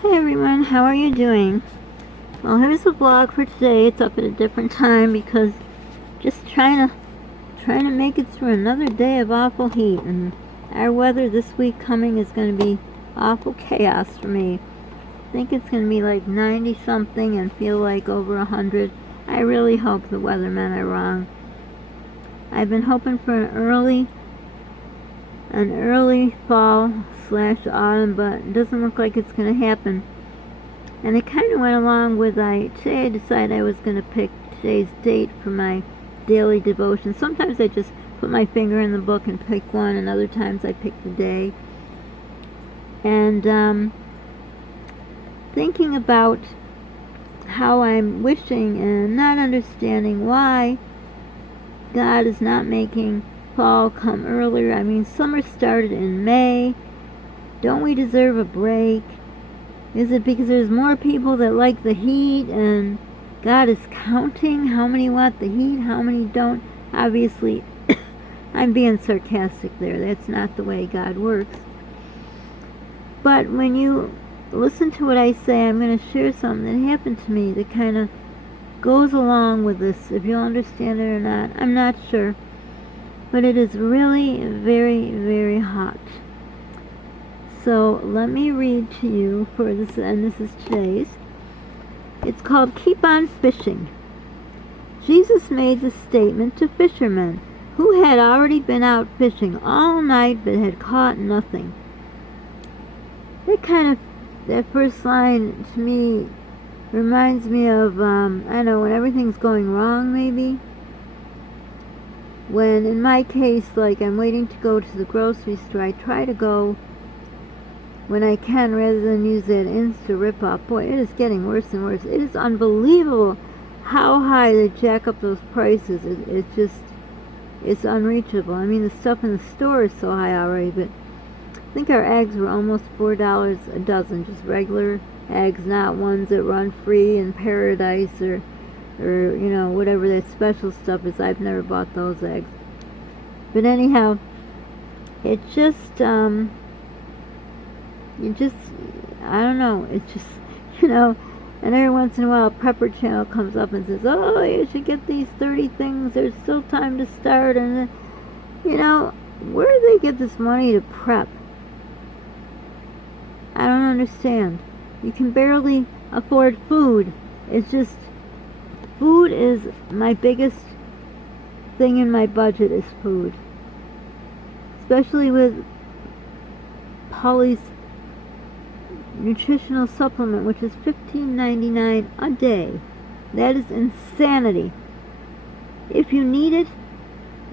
Hey everyone, how are you doing? Well, here's the vlog for today. It's up at a different time because just trying to make it through another day of awful heat, and our weather this week coming is going to be awful chaos for me. I think it's going to be like 90 something and feel like over 100. I really hope the weathermen are wrong. I've been hoping for an early fall / autumn, but it doesn't look like it's going to happen. And it kind of went along with today I decided I was going to pick today's date for my daily devotion. Sometimes I just put my finger in the book and pick one, and other times I pick the day. And thinking about how I'm wishing and not understanding why God is not making fall come earlier. I mean, summer started in May. Don't we deserve a break? Is it because there's more people that like the heat and God is counting how many want the heat, how many don't? Obviously, I'm being sarcastic there. That's not the way God works. But when you listen to what I say, I'm going to share something that happened to me that kind of goes along with this. If you'll understand it or not, I'm not sure. But it is really very, very hot. So let me read to you for this, and this is today's. It's called Keep on Fishing. Jesus made this statement to fishermen who had already been out fishing all night but had caught nothing. That first line to me reminds me of, I don't know, when everything's going wrong maybe. When in my case, like I'm waiting to go to the grocery store, I try to go when I can rather than use that Insta rip-off. Boy, it is getting worse and worse. It is unbelievable how high they jack up those prices. It's unreachable. I mean, the stuff in the store is so high already, but I think our eggs were almost $4 a dozen, just regular eggs, not ones that run free in Paradise or you know, whatever that special stuff is. I've never bought those eggs. But anyhow, it just, I don't know, it's just, you know, and every once in a while Prepper Channel comes up and says, oh, you should get these 30 things, there's still time to start, and then, you know, where do they get this money to prep? I don't understand. You can barely afford food. It's just, food is my biggest thing in my budget is food. Especially with Polly's nutritional supplement, which is $15.99 a day. That is insanity. If you need it,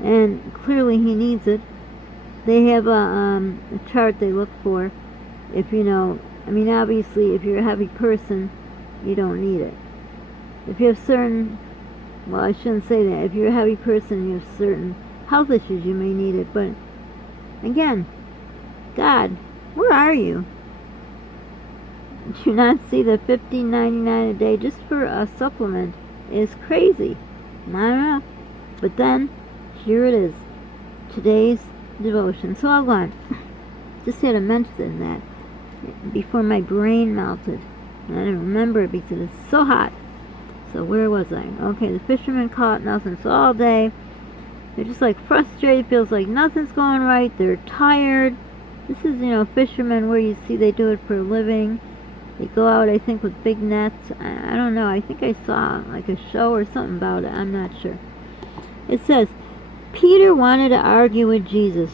and clearly he needs it, they have a chart they look for. If you know, I mean, obviously, if you're a heavy person, you don't need it. If you have certain, well, I shouldn't say that. If you're a heavy person, you have certain health issues, you may need it. But again, God, where are you? Do you not see that $15.99 a day just for a supplement is crazy? I don't know. But then, here it is. Today's devotion. So I'll go on. Just had to mention that before my brain melted. And I didn't remember it because it's so hot. So where was I? Okay, the fishermen caught nothing. So all day, they're just like frustrated. Feels like nothing's going right. They're tired. This is, you know, fishermen where you see they do it for a living. They go out, I think, with big nets. I don't know. I think I saw like a show or something about it. I'm not sure. It says, Peter wanted to argue with Jesus,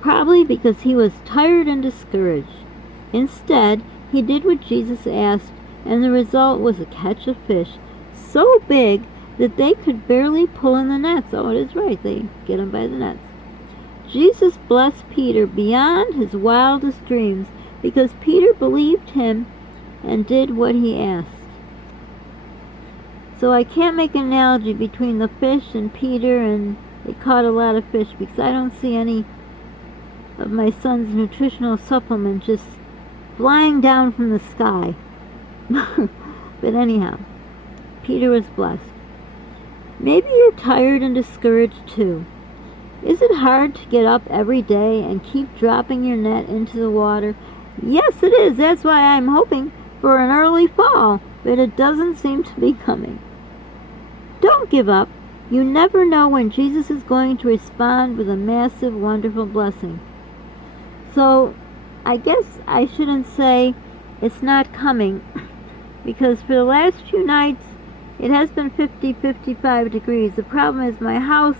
probably because he was tired and discouraged. Instead, he did what Jesus asked, and the result was a catch of fish so big that they could barely pull in the nets. Oh, it is right. They get them by the nets. Jesus blessed Peter beyond his wildest dreams because Peter believed him and did what he asked. So I can't make an analogy between the fish and Peter, and they caught a lot of fish, because I don't see any of my son's nutritional supplement just flying down from the sky. But anyhow, Peter was blessed. Maybe you're tired and discouraged too. Is it hard to get up every day and keep dropping your net into the water Yes, it is. That's why I'm hoping for an early fall, but it doesn't seem to be coming. Don't give up. You never know when Jesus is going to respond with a massive, wonderful blessing. So, I guess I shouldn't say it's not coming, because for the last few nights, it has been 50, 55 degrees. The problem is my house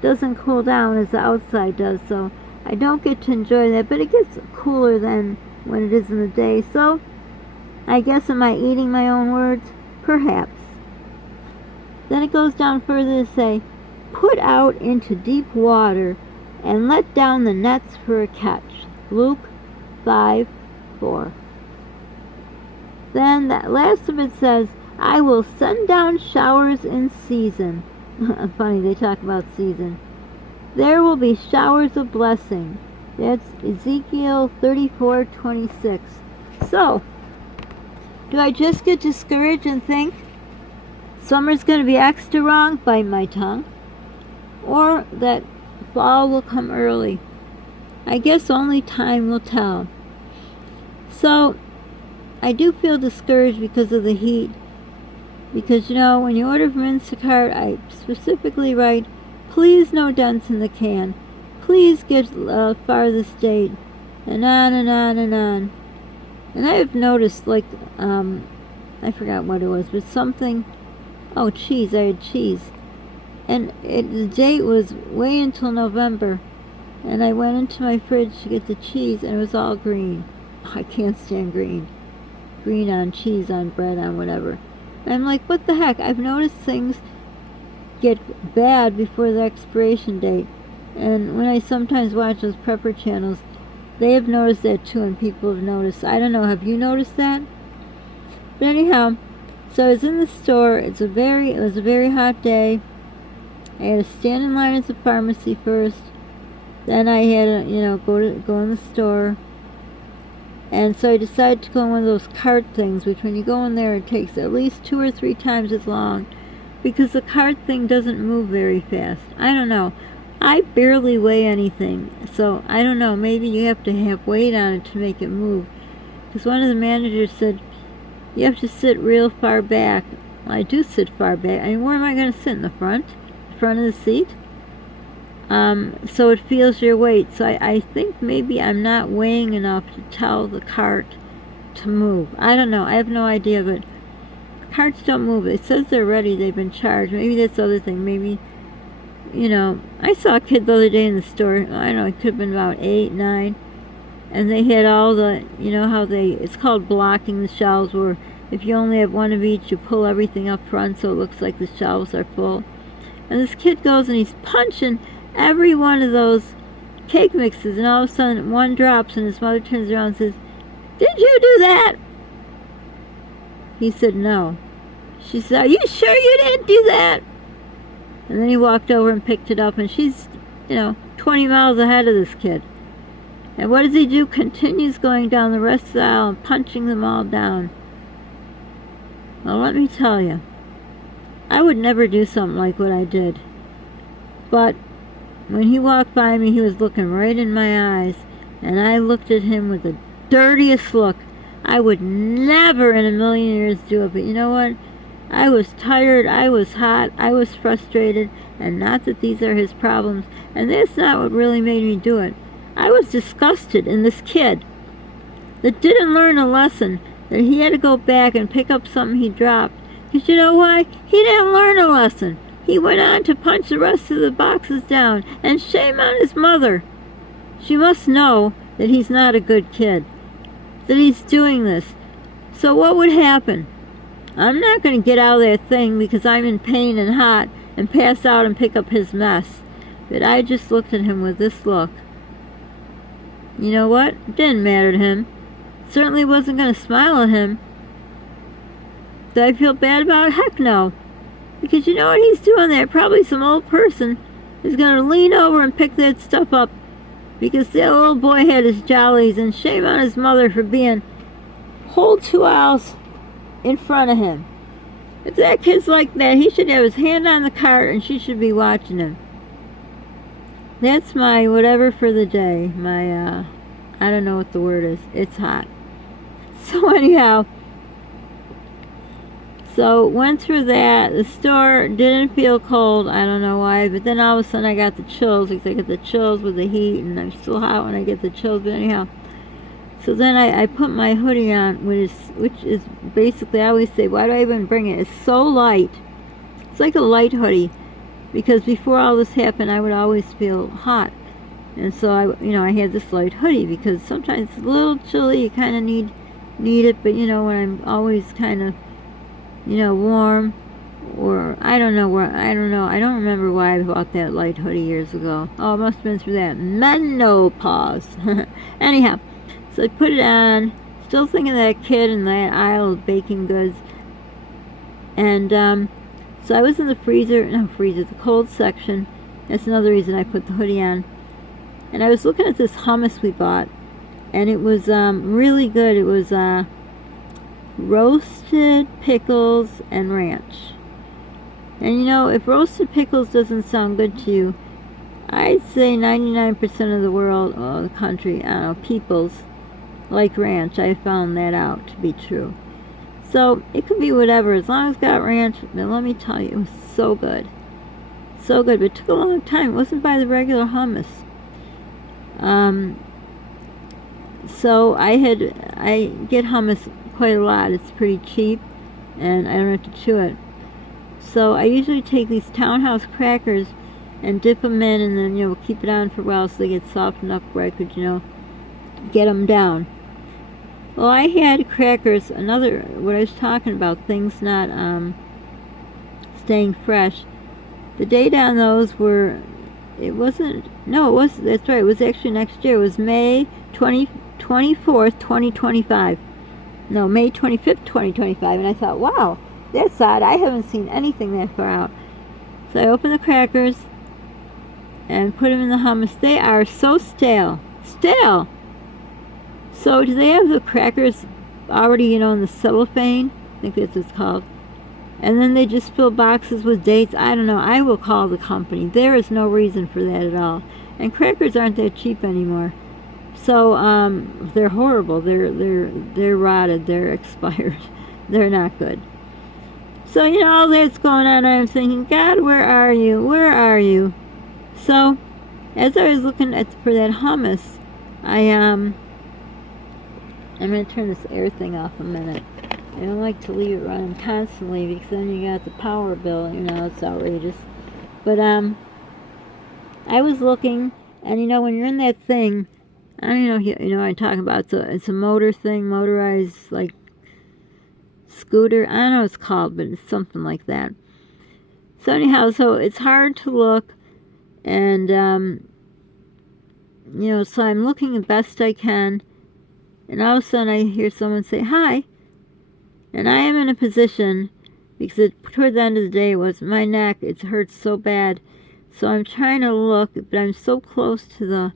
doesn't cool down as the outside does, so I don't get to enjoy that, but it gets cooler than when it is in the day. So, I guess, am I eating my own words? Perhaps. Then it goes down further to say, put out into deep water and let down the nets for a catch. Luke 5:4. Then that last of it says, I will send down showers in season. Funny, they talk about season. There will be showers of blessing. That's Ezekiel 34:26. So, do I just get discouraged and think summer's going to be extra wrong? Bite my tongue. Or that fall will come early? I guess only time will tell. So, I do feel discouraged because of the heat. Because, when you order from Instacart, I specifically write, please no dents in the can. Please get farthest date. And on and on and on. And I have noticed, I forgot what it was, but something, cheese, I had cheese. And the date was way until November. And I went into my fridge to get the cheese, and it was all green. I can't stand green. Green on cheese, on bread, on whatever. And I'm like, what the heck? I've noticed things get bad before the expiration date. And when I sometimes watch those prepper channels, they have noticed that too, and people have noticed. I don't know, have you noticed that? But anyhow, so I was in the store. It was a very hot day. I had to stand in line at the pharmacy first. Then I had to, go in the store. And so I decided to go in one of those cart things, which when you go in there, it takes at least 2 or 3 times as long, because the cart thing doesn't move very fast. I don't know. I barely weigh anything, so I don't know. Maybe you have to have weight on it to make it move. Because one of the managers said, you have to sit real far back. Well, I do sit far back. I mean, where am I going to sit? In the front? The front of the seat? So it feels your weight. So I think maybe I'm not weighing enough to tell the cart to move. I don't know. I have no idea, but carts don't move. It says they're ready. They've been charged. Maybe that's the other thing. Maybe, I saw a kid the other day in the store. I don't know. It could have been about 8, 9. And they had all the, it's called blocking the shelves, where if you only have one of each, you pull everything up front so it looks like the shelves are full. And this kid goes and he's punching every one of those cake mixes, and all of a sudden one drops, and his mother turns around and says, did you do that? He said, no. She said, are you sure you didn't do that? And then he walked over and picked it up, and she's, 20 miles ahead of this kid. And what does he do? Continues going down the rest of the aisle and punching them all down. Well, let me tell you, I would never do something like what I did. But when he walked by me, he was looking right in my eyes, and I looked at him with the dirtiest look. I would never in a million years do it, but you know what? I was tired, I was hot, I was frustrated, and not that these are his problems, and that's not what really made me do it. I was disgusted in this kid that didn't learn a lesson, that he had to go back and pick up something he dropped. Because you know why? He didn't learn a lesson. He went on to punch the rest of the boxes down, and shame on his mother. She must know that he's not a good kid, that he's doing this. So what would happen? I'm not going to get out of that thing because I'm in pain and hot and pass out and pick up his mess. But I just looked at him with this look. You know what? It didn't matter to him. Certainly wasn't going to smile at him. Did I feel bad about it? Heck no. Because you know what he's doing there? Probably some old person is going to lean over and pick that stuff up because the old boy had his jollies, and shame on his mother for being whole 2 aisles in front of him. If that kid's like that, he should have his hand on the cart and she should be watching him. That's my whatever for the day. My I don't know what the word is. It's hot. So anyhow, so went through that. The store didn't feel cold. I don't know why. But then all of a sudden I got the chills. Because I get the chills with the heat. And I'm still hot when I get the chills. But anyhow. So then I put my hoodie on. Which is basically, I always say, why do I even bring it? It's so light. It's like a light hoodie. Because before all this happened, I would always feel hot. And so I had this light hoodie. Because sometimes it's a little chilly. You kind of need it. But when I'm always kind of warm, or I don't know. I don't remember why I bought that light hoodie years ago. Oh, it must have been through that menopause. Anyhow, so I put it on, still thinking of that kid in that aisle of baking goods. And so I was in the the cold section. That's another reason I put the hoodie on. And I was looking at this hummus we bought, and it was really good. It was roasted pickles and ranch. And if roasted pickles doesn't sound good to you, I'd say 99% of the world, or the country, peoples like ranch. I found that out to be true. So it could be whatever, as long as it's got ranch. But let me tell you, it was so good. So good, but it took a long time. It wasn't by the regular hummus. So I get hummus quite a lot. It's pretty cheap, and I don't have to chew it. So I usually take these Townhouse crackers and dip them in, and then we'll keep it on for a while so they get soft enough where I could get them down. Well, I had crackers. What I was talking about, things not staying fresh. The date on those were, that's right, it was actually next year. It was May 24th, 2025. No, May 25th, 2025. And I thought, wow, that's odd. I haven't seen anything that far out. So I opened the crackers and put them in the hummus. They are so stale. Stale! So do they have the crackers already, in the cellophane? I think that's what it's called. And then they just fill boxes with dates. I don't know. I will call the company. There is no reason for that at all. And crackers aren't that cheap anymore. So they're horrible. They're rotted. They're expired. They're not good. So all that's going on. I'm thinking, God, where are you? Where are you? So as I was looking for that hummus, I'm gonna turn this air thing off a minute. I don't like to leave it running constantly because then you got the power bill. It's outrageous. But I was looking, and when you're in that thing, I don't know, what I'm talking about. It's a motor thing, motorized like scooter. I don't know what it's called, but it's something like that. So anyhow, so it's hard to look, and so I'm looking the best I can, and all of a sudden I hear someone say hi. And I am in a position, because toward the end of the day, my neck, it hurts so bad. So I'm trying to look, but I'm so close to the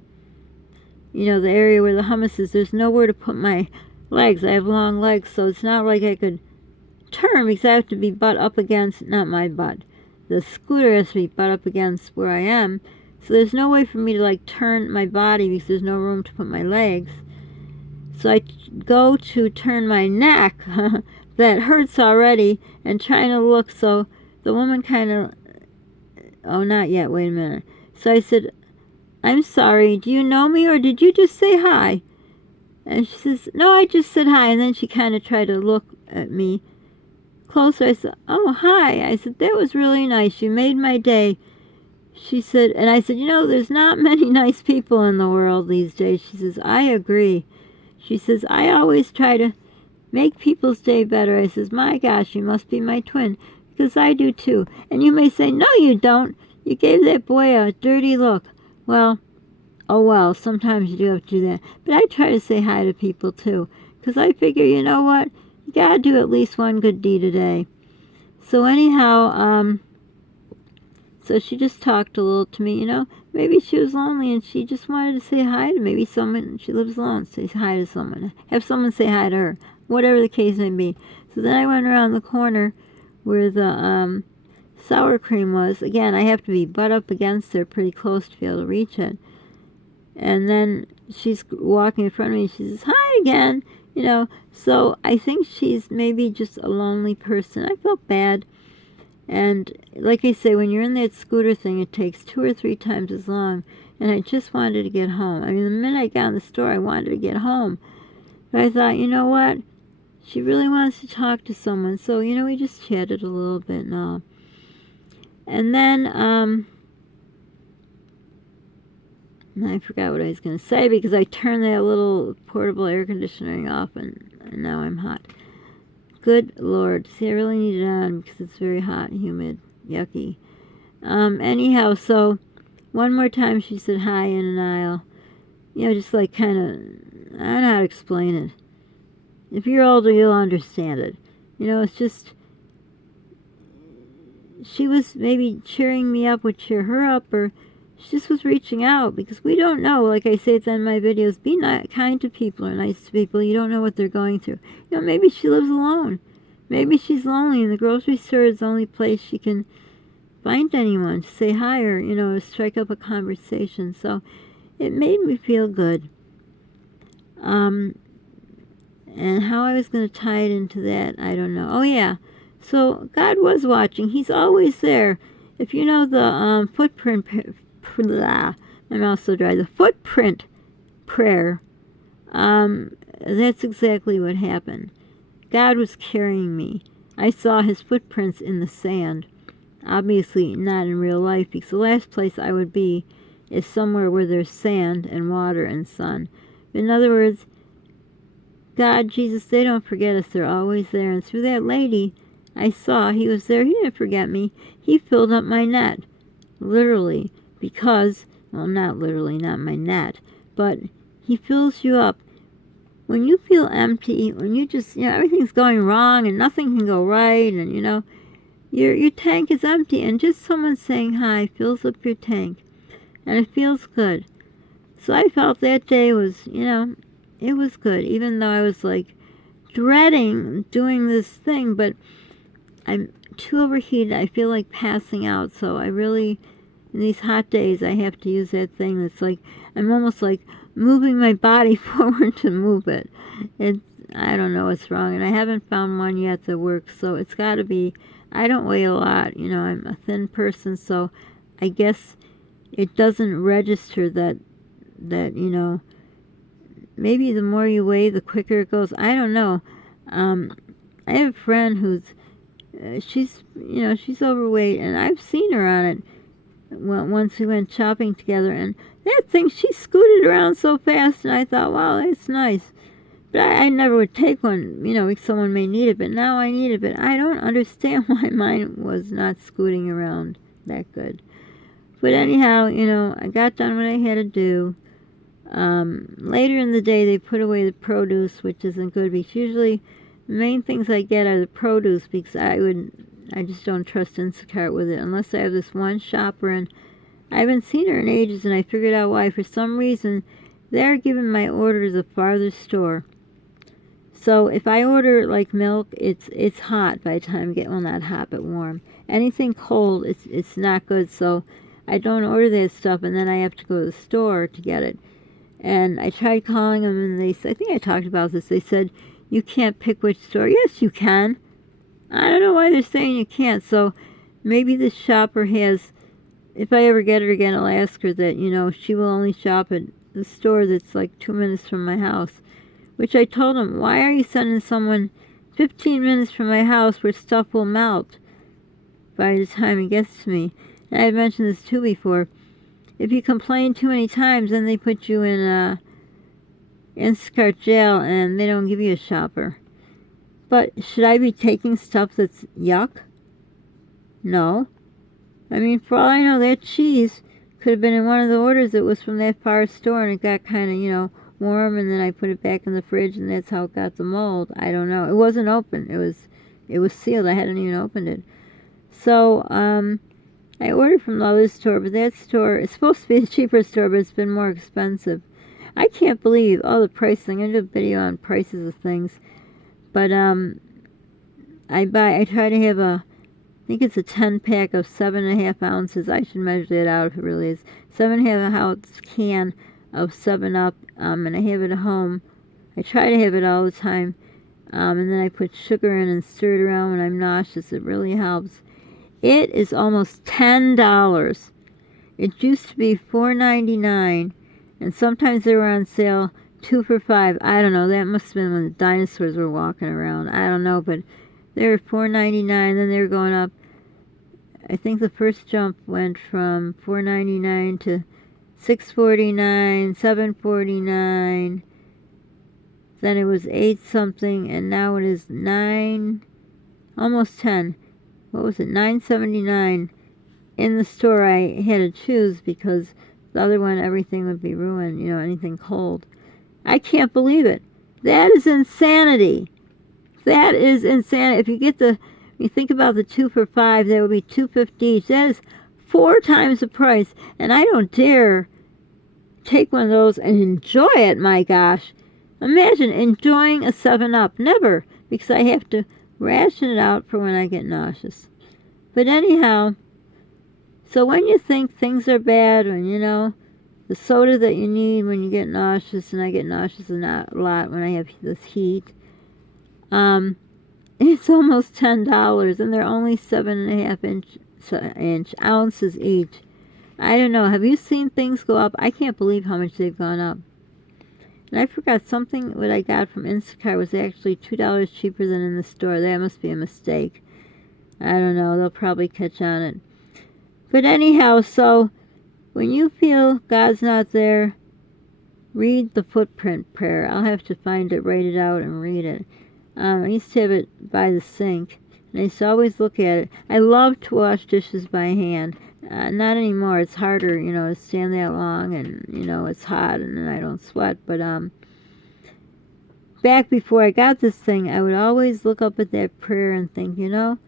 area where the hummus is. There's nowhere to put my legs. I have long legs, so it's not like I could turn, because I have to be butt up against, not my butt. The scooter has to be butt up against where I am. So there's no way for me to turn my body, because there's no room to put my legs. So I go to turn my neck. That hurts already, and trying to look, so the woman kind of, not yet, wait a minute. So I said, I'm sorry, do you know me, or did you just say hi? And she says, no, I just said hi, and then she kind of tried to look at me closer. I said, oh, hi. I said, that was really nice, you made my day. She said, and I said, there's not many nice people in the world these days. She says, I agree. She says, I always try to make people's day better. I says, my gosh, you must be my twin, because I do too. And you may say, no, you don't. You gave that boy a dirty look. Well, sometimes you do have to do that. But I try to say hi to people too, because I figure, you know what? You gotta do at least one good deed a day. So anyhow, so she just talked a little to me, Maybe she was lonely and she just wanted to say hi to maybe someone. She lives alone, say hi to someone. Have someone say hi to her. Whatever the case may be. So then I went around the corner where the sour cream was. Again, I have to be butt up against there pretty close to be able to reach it. And then she's walking in front of me. She says, "Hi again." You know, so I think she's maybe just a lonely person. I felt bad. And like I say, when you're in that scooter thing, it takes 2 or 3 times as long. And I just wanted to get home. I mean, the minute I got in the store, I wanted to get home. But I thought, you know what? She really wants to talk to someone. So, you know, we just chatted a little bit and all. And then, I forgot what I was going to say because I turned that little portable air conditioning off and now I'm hot. Good Lord. See, I really need it on because it's very hot and humid. Yucky. Anyhow, so one more time she said hi in an aisle. You know, just like kind of, I don't know how to explain it. If you're older, you'll understand it. You know, it's just, she was maybe cheering me up, would cheer her up, or she just was reaching out because we don't know. Like I say at the end of my videos, be not kind to people or nice to people. You don't know what they're going through. You know, maybe she lives alone. Maybe she's lonely and the grocery store is the only place she can find anyone to say hi or, you know, to strike up a conversation. So it made me feel good. And how I was going to tie it into that, I don't know. Oh, yeah. So God was watching. He's always there. If you know the footprint, my mouth's so dry, the footprint prayer, that's exactly what happened. God was carrying me. I saw his footprints in the sand. Obviously not in real life because the last place I would be is somewhere where there's sand and water and sun. In other words, God, Jesus, they don't forget us. They're always there. And through that lady, I saw he was there. He didn't forget me. He filled up my net. Literally. Because, well, not literally, not my net. But he fills you up. When you feel empty, when you just, you know, everything's going wrong and nothing can go right and, you know, your tank is empty and just someone saying hi fills up your tank. And it feels good. So I felt that day was, you know, it was good. Even though I was like dreading doing this thing, but I'm too overheated. I feel like passing out. So I really, in these hot days, I have to use that thing that's like, I'm almost like moving my body forward to move it. It's, I don't know what's wrong. And I haven't found one yet that works. So it's got to be, I don't weigh a lot. You know, I'm a thin person. So I guess it doesn't register that, you know, maybe the more you weigh, the quicker it goes. I don't know. I have a friend who's, she's, you know, she's overweight, and I've seen her on it once we went shopping together, and that thing, she scooted around so fast, and I thought, wow, that's nice. But I never would take one, you know, someone may need it, but now I need it, but I don't understand why mine was not scooting around that good. But anyhow, you know, I got done what I had to do. Later in the day, they put away the produce, which isn't good, because usually the main things I get are the produce, because I just don't trust Instacart with it, unless I have this one shopper, and I haven't seen her in ages, and I figured out why. For some reason, they're giving my order to the farthest store. So if I order, like, milk, it's hot by the time I get, well, not hot, but warm. Anything cold, it's not good, so I don't order that stuff, and then I have to go to the store to get it. And I tried calling them, and I think I talked about this. They said, you can't pick which store. Yes, you can. I don't know why they're saying you can't. So maybe this shopper has, if I ever get her again, I'll ask her that, you know, she will only shop at the store that's like 2 minutes from my house. Which I told them, why are you sending someone 15 minutes from my house where stuff will melt by the time it gets to me? And I've mentioned this too before. If you complain too many times, then they put you in Instacart jail and they don't give you a shopper. But should I be taking stuff that's yuck? No. I mean, for all I know, that cheese could have been in one of the orders that was from that far store and it got kind of, you know, warm, and then I put it back in the fridge and that's how it got the mold. I don't know. It wasn't open. It was sealed. I hadn't even opened it. So, I ordered from the other store, but that store is supposed to be a cheaper store, but it's been more expensive. I can't believe all the pricing. I did a video on prices of things. But, I try to have I think it's a 10-pack of 7.5 ounces. I should measure that out if it really is. 7.5 ounce can of 7-Up, and I have it at home. I try to have it all the time, and then I put sugar in and stir it around when I'm nauseous. It really helps. It is almost $10. It used to be $4.99, and sometimes they were on sale 2 for $5. I don't know. That must have been when the dinosaurs were walking around. I don't know, but they were $4.99. Then they were going up. I think the first jump went from $4.99 to $6.49, $7.49. Then it was 8 something, and now it is 9, almost 10. What was it? $9.79. In the store, I had to choose because the other one, everything would be ruined. You know, anything cold. I can't believe it. That is insanity. That is insanity. If you get you think about the 2 for $5, that would be $2.50 each. That is 4 times the price, and I don't dare take one of those and enjoy it. My gosh, imagine enjoying a 7-Up. Never, because I have to ration it out for when I get nauseous. But anyhow, so when you think things are bad, when you know the soda that you need when you get nauseous, and I get nauseous a lot when I have this heat, it's almost $10, and they're only 7.5 ounces each. I don't know. Have you seen things go up? I can't believe how much they've gone up. And I forgot something. What I got from Instacart was actually $2 cheaper than in the store. That must be a mistake. I don't know. They'll probably catch on it. But anyhow, so when you feel God's not there, read the footprint prayer. I'll have to find it, write it out, and read it. I used to have it by the sink, and I used to always look at it. I love to wash dishes by hand. Not anymore. It's harder, you know, to stand that long, and, you know, it's hot, and then I don't sweat. But back before I got this thing, I would always look up at that prayer and think, you know,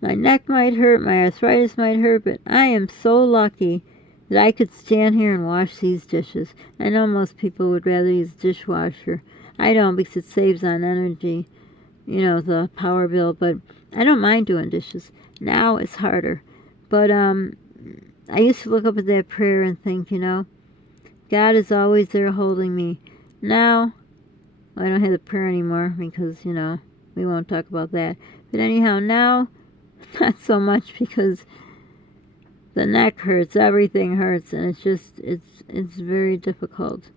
my neck might hurt, my arthritis might hurt, but I am so lucky that I could stand here and wash these dishes. I know most people would rather use a dishwasher. I don't, because it saves on energy, you know, the power bill, but I don't mind doing dishes. Now it's harder. But I used to look up at that prayer and think, you know, God is always there holding me. Now, I don't have the prayer anymore because, you know, we won't talk about that. But anyhow, now, not so much, because the neck hurts, everything hurts, and it's just, it's very difficult.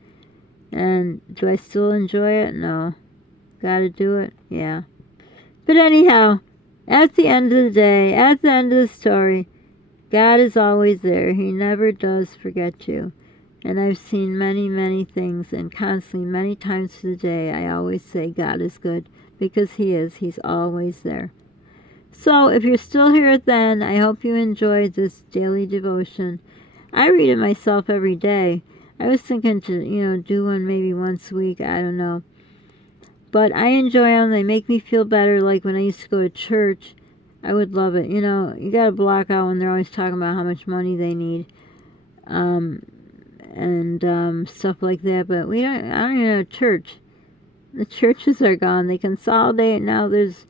And do I still enjoy it? No. Gotta do it? Yeah. But anyhow, at the end of the day, at the end of the story, God is always there. He never does forget you. And I've seen many, many things, and constantly, many times through the day, I always say God is good, because He is. He's always there. So, if you're still here then, I hope you enjoyed this daily devotion. I read it myself every day. I was thinking to, you know, do one maybe once a week. I don't know. But I enjoy them. They make me feel better. Like when I used to go to church, I would love it. You know, you got to block out when they're always talking about how much money they need. And stuff like that. But I don't even know church. The churches are gone. They consolidate. Now there's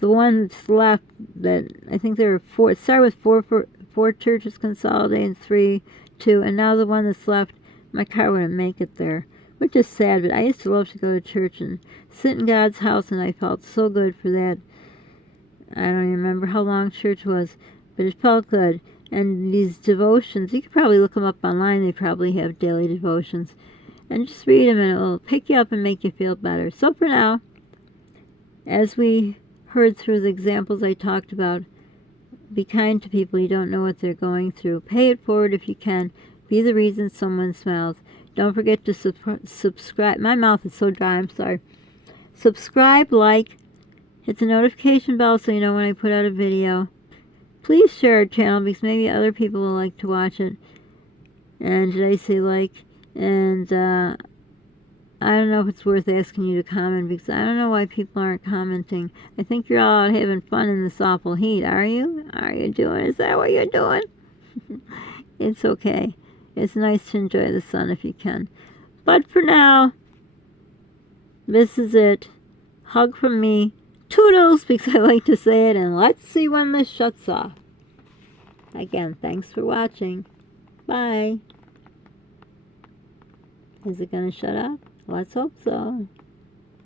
the one that's left that I think there were 4. It started with four churches consolidating, 3, 2, and now the one that's left, my car wouldn't make it there, which is sad. But I used to love to go to church and sit in God's house, and I felt so good for that. I don't even remember how long church was, but it felt good. And these devotions, you could probably look them up online. They probably have daily devotions. And just read them, and it will pick you up and make you feel better. So for now, as we heard through the examples I talked about, be kind to people. You don't know what they're going through. Pay it forward if you can. Be the reason someone smiles. Don't forget to subscribe. My mouth is so dry, I'm sorry. Subscribe, like, hit the notification bell so you know when I put out a video. Please share our channel because maybe other people will like to watch it. And did I say like? And I don't know if it's worth asking you to comment, because I don't know why people aren't commenting. I think you're all out having fun in this awful heat. Are you? Are you doing? Is that what you're doing? It's okay. It's nice to enjoy the sun if you can. But for now, this is it. Hug from me. Toodles, because I like to say it. And let's see when this shuts off. Again, thanks for watching. Bye. Is it going to shut up? Let's hope so.